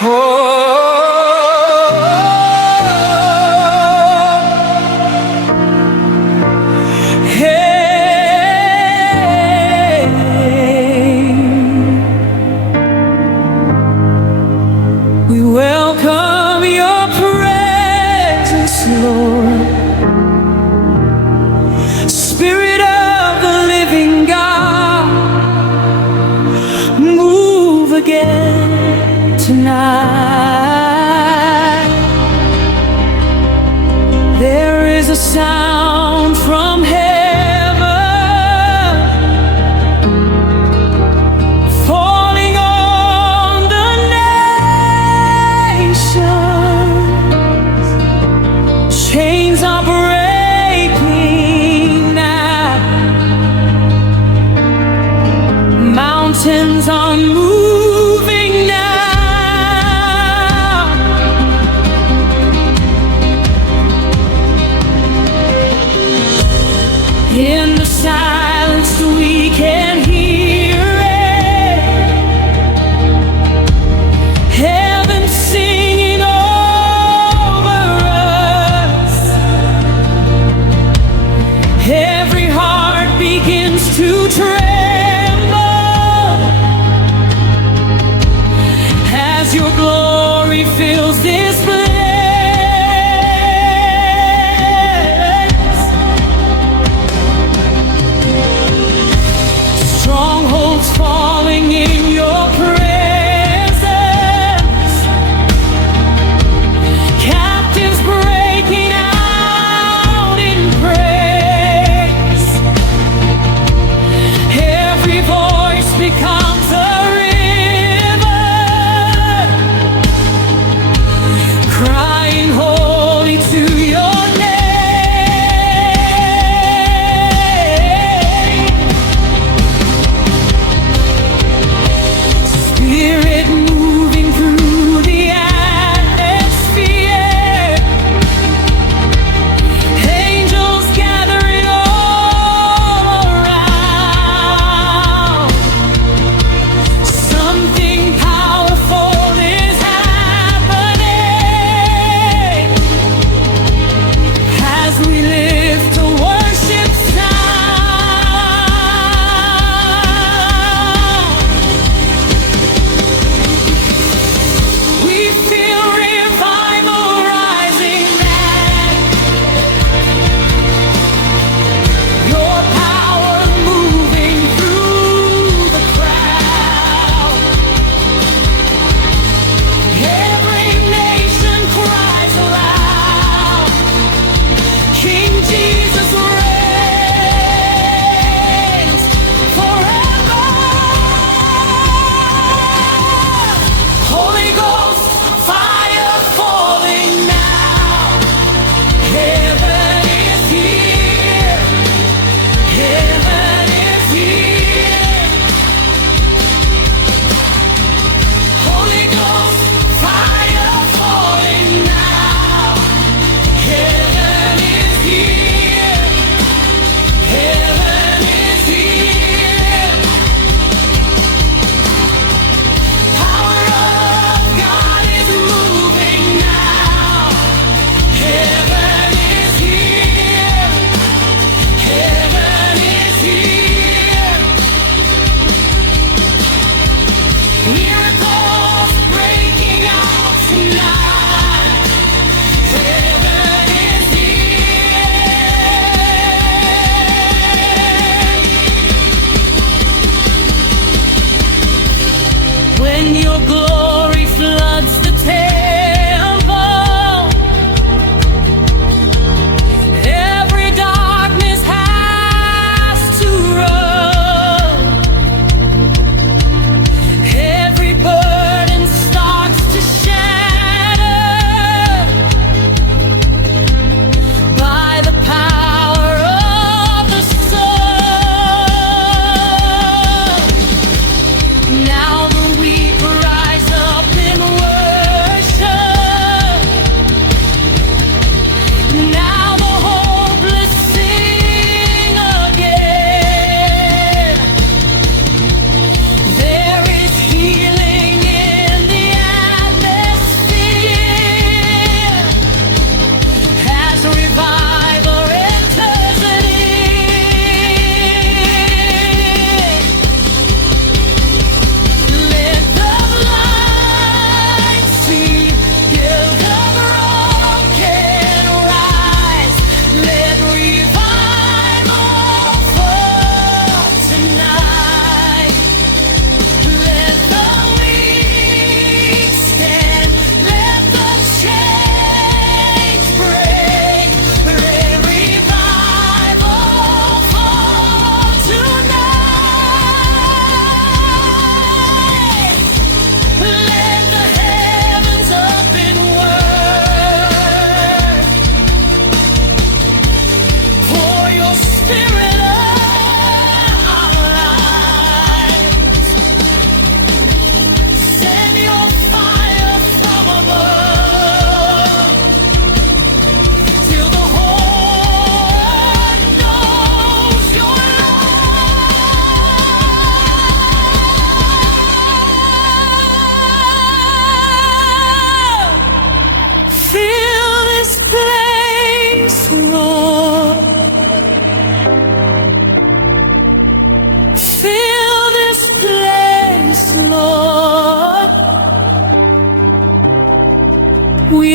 We welcome your presence, Lord. Spirit of the living God, move again tonight. There is a sound from heaven falling on the nations. Chains are breaking now. Mountains are moving now. In the silence we can hear it. Heaven singing over us. Every heart begins to tremble as your glory fills this place. Strongholds falling in your presence. Captives breaking out in praise. Every voice becomes a river, crying holy to your name. Spirit moving through the atmosphere. Angels gathering all around. Something powerful is happening as we lift a worship sound. We feel revival rising now. Your power moving through the crowd. Every nation cries aloud. King Jesus reigns forever. Holy Ghost fire falling now. Heaven is here. Heaven is here. Holy Ghost fire falling now. Heaven is here. Heaven is here. Power of God is moving now. Heaven is here. Heaven is here. Miracles breaking out tonight. Heaven is here. When your glory floods the temple, every darkness has to run. Every burden starts to shatter by the power of the Son. Now the weak rise up.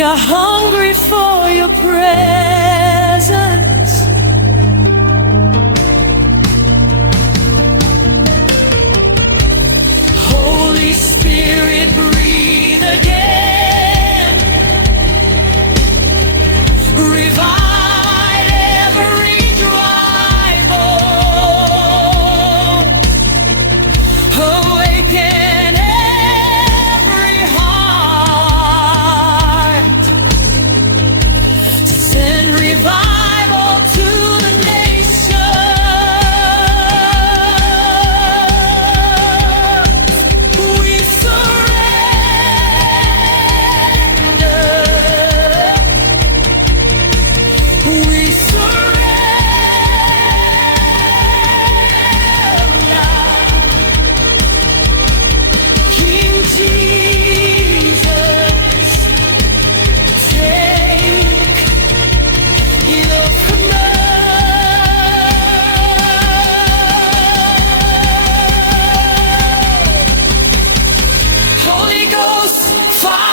are hungry for your presence. Holy Spirit, breathe again. Revive every dry bone. Awaken every heart. Send revival to the nations. We surrender. We surrender. King Jesus, take your command. Holy Ghost, fire.